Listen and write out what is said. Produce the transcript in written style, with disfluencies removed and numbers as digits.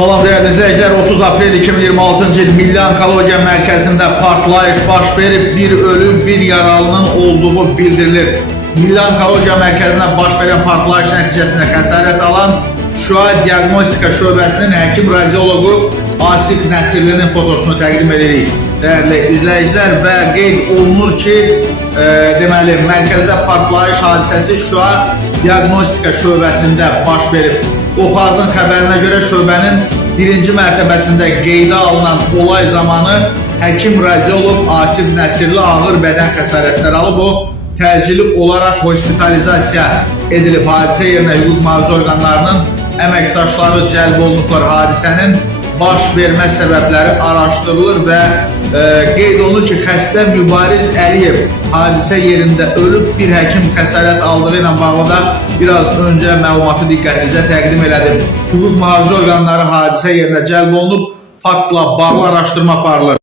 Salam değerli izleyiciler, 30 April 2026 il Milli Onkologiya Mərkəzində partlayış baş verib, bir ölüm, bir yaralının olduğu bildirilir. Milli Onkologiya Mərkəzində baş verən partlayış nəticəsində xəsarət alan Şua Diagnostika Şöbəsinin həkim radiologu Asif Nəsirlinin fotosunu təqdim edirik. Değerli izleyiciler, və qeyd olunur ki, deməli, mərkəzdə partlayış hadisəsi Şua Diagnostika Şöbəsində baş verib. Oxazın xəbərinə görə şöbənin birinci mərtəbəsində qeydə alınan olay zamanı həkim radiolog Asif Nəsirli ağır bədən xəsarətləri alıb. O, təcili olaraq hospitalizasiya edilib. Hadisə yerinə hüquq mühafizə orqanlarının əməkdaşları cəlb olunublar. Hadisənin baş vermə səbəbləri araşdırılır və qeyd olunur ki, xəstə Mübariz Əliyev hadisə yerində ölüb, bir həkim xəsarət aldığı ilə bağlı da biraz öncə məlumatı diqqətinizə təqdim elədim. Hüquq mühafizə orqanları hadisə yerinə cəlb olunub, faktla bağlı araşdırma aparılır.